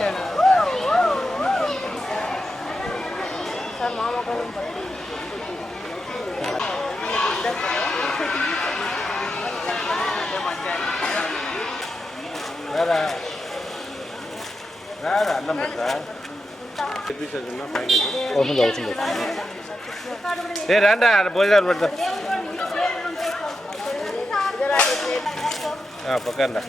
వచ్చాడు సార్ మామూలు అన్నం పెట్టరా రండా భోజనాలు పెడతాం పక్కన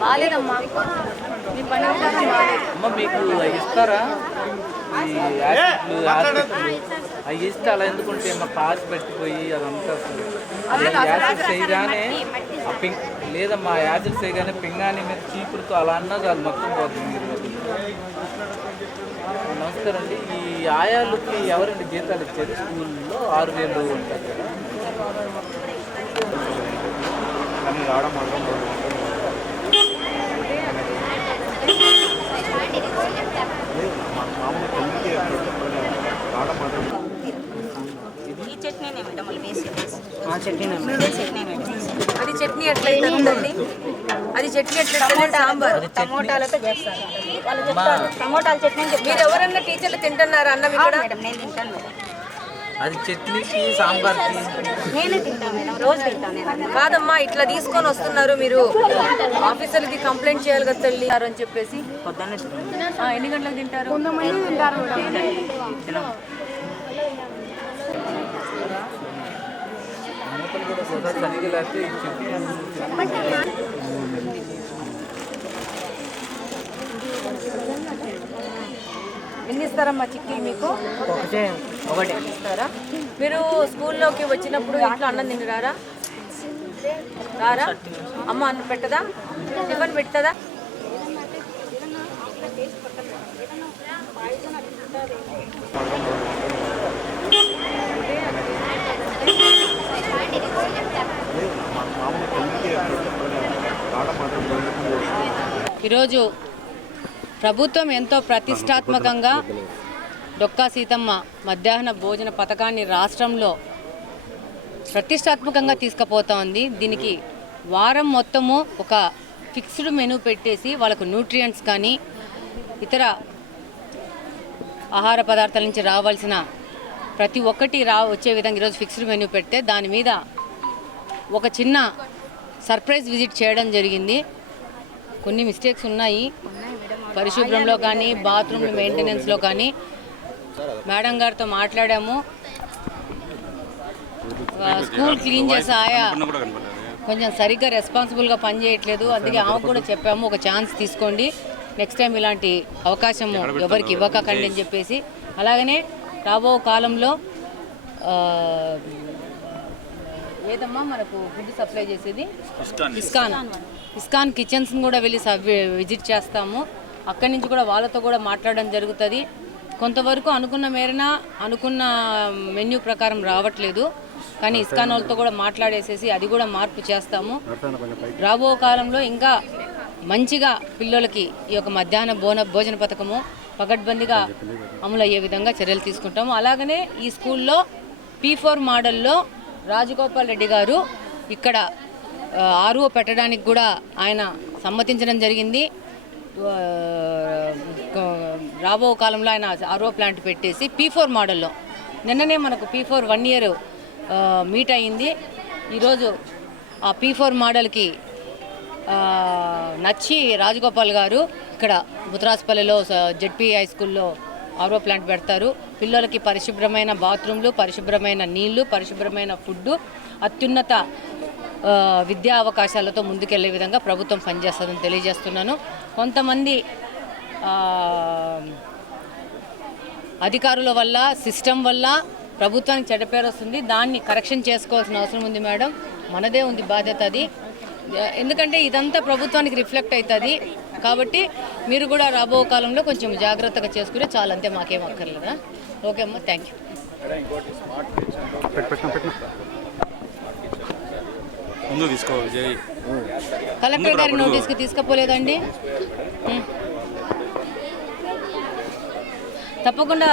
బాలేదమ్మా మీ పని అమ్మ మీకు ఇస్తారా అవి ఇస్తే అలా ఎందుకుంటే మా పాస్ పెట్టిపోయి అదంతా యాసిడ్ చేయగానే లేదమ్మా యాసిడ్ చేయగానే పింగాని మీద చీపురుతో అలా అన్నా అది మొత్తం పోతుంది. నమస్కారం అండి. ఈ ఆయాలకి ఎవరండి జీతాలు ఇచ్చేది? స్కూల్లో 6,000 ఉంటారు కదా. రావడం మాత్రం అది చట్నీ ఎట్లయితుందండి? అది చట్నీ ఎట్లయితే సాంబార్ టమోటాలతో చేస్తారు. వాళ్ళు చెప్తారు టమోటాల చట్నీ. మీరు ఎవరన్నా టీచర్లు తింటున్నారా అన్న? మేడం నేను తింటాను మేడం. అది చట్నీకి సాంబార్కి నేనే తింటాను మేడం, రోజు తింటాను నేను. కాదమ్మా, ఇట్లా తీసుకొని వస్తున్నారు మీరు, ఆఫీసర్లకి కంప్లైంట్ చేయాలి కదా తల్లి అని చెప్పేసి. పొద్దున్నే ఎన్ని గంటలకు తింటారు? సరిగ్గా లేకపోతే ఎన్ని ఇస్తారమ్మా చిక్కీ మీకు? ఒకటి ఇస్తారా? మీరు స్కూల్లోకి వచ్చినప్పుడు ఇంట్లో అన్నం తింటారా? రారా? అమ్మ అన్నం పెట్టదా? టిఫిన్ పెడతా? ఈరోజు ప్రభుత్వం ఎంతో ప్రతిష్టాత్మకంగా డొక్కా సీతమ్మ మధ్యాహ్న భోజన పథకాన్ని రాష్ట్రంలో ప్రతిష్టాత్మకంగా తీసుకుపోతోంది. దీనికి వారం మొత్తము ఒక ఫిక్స్డ్ మెనూ పెట్టేసి వాళ్ళకు న్యూట్రియంట్స్ కానీ ఇతర ఆహార పదార్థాల నుంచి రావాల్సిన ప్రతి ఒక్కటి వచ్చే విధంగా ఈరోజు ఫిక్స్డ్ మెనూ పెడితే దాని మీద ఒక చిన్న సర్ప్రైజ్ విజిట్ చేయడం జరిగింది. కొన్ని మిస్టేక్స్ ఉన్నాయి పరిశుభ్రంలో కానీ బాత్రూమ్ మెయింటెనెన్స్లో కానీ. మేడం గారితో మాట్లాడాము. స్కూల్ క్లీన్ చేసే ఆయా కొంచెం సరిగ్గా రెస్పాన్సిబుల్గా పనిచేయట్లేదు. అందుకే ఆమెకు కూడా చెప్పాము, ఒక ఛాన్స్ తీసుకోండి, నెక్స్ట్ టైం ఇలాంటి అవకాశం ఎవరికి ఇవ్వకండి అని చెప్పేసి. అలాగనే రాబో కాలంలో ఏదమ్మా మనకు ఫుడ్ సప్లై చేసేది ఇస్కాన్ కిచెన్స్ని కూడా వెళ్ళి విజిట్ చేస్తాము. అక్కడి నుంచి కూడా వాళ్ళతో కూడా మాట్లాడడం జరుగుతుంది. కొంతవరకు అనుకున్న మేరన అనుకున్న మెన్యూ ప్రకారం రావట్లేదు, కానీ ఇస్కాన్ వాళ్ళతో కూడా మాట్లాడేసేసి అది కూడా మార్పు చేస్తాము. రాబో కాలంలో ఇంకా మంచిగా పిల్లలకి ఈ యొక్క మధ్యాహ్న భోజన పథకము పకడ్బందీగా అమలు అయ్యే విధంగా చర్యలు తీసుకుంటాము. అలాగనే ఈ స్కూల్లో P4 మోడల్లో రాజగోపాల్ రెడ్డి గారు ఇక్కడ RO పెట్టడానికి కూడా ఆయన సమ్మతించడం జరిగింది. రాబో కాలంలో ఆయన ఆర్ఓ ప్లాంట్ పెట్టేసి P4 మోడల్లో నిన్ననే మనకు P4 1 ఇయర్ మీట్ అయ్యింది. ఈరోజు ఆ P4 మోడల్కి నచ్చి రాజగోపాల్ గారు ఇక్కడ బుతరాజ్పల్లిలో జెడ్పీ హై స్కూల్లో ఆర్ఓ ప్లాంట్ పెడతారు. పిల్లలకి పరిశుభ్రమైన బాత్రూమ్లు, పరిశుభ్రమైన నీళ్లు, పరిశుభ్రమైన ఫుడ్డు, అత్యున్నత విద్యా అవకాశాలతో ముందుకెళ్లే విధంగా ప్రభుత్వం పనిచేస్తుందని తెలియజేస్తున్నాను. కొంతమంది అధికారుల వల్ల, సిస్టమ్ వల్ల ప్రభుత్వానికి చెడ్డ పేరు వస్తుంది. దాన్ని కరెక్షన్ చేసుకోవాల్సిన అవసరం ఉంది మేడం. మనదే ఉంది బాధ్యత అది. ఎందుకంటే ఇదంతా ప్రభుత్వానికి రిఫ్లెక్ట్ అవుతుంది. కాబట్టి మీరు కూడా రాబో కాలంలో కొంచెం జాగ్రత్తగా చేసుకునే చాలా, అంతే, మాకేం అక్కర్లేదా? ఓకే అమ్మా, థ్యాంక్ యూ. ముందు తీసుకో విజయ్. కలెక్టర్ గారి నోటీస్కి తీసుకుపోలేదండి. తప్పకుండా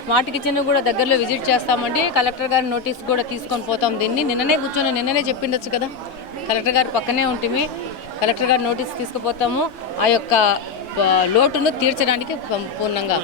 స్మార్ట్ కిచెన్ కూడా దగ్గరలో విజిట్ చేస్తామండి. కలెక్టర్ గారి నోటీస్ కూడా తీసుకొని పోతాం. దీన్ని నిన్ననే చెప్పిండొచ్చు కదా. కలెక్టర్ గారు పక్కనే ఉంటుంది. కలెక్టర్ గారి నోటీస్ తీసుకుపోతాము. ఆ యొక్క లోటును తీర్చడానికి పూర్ణంగా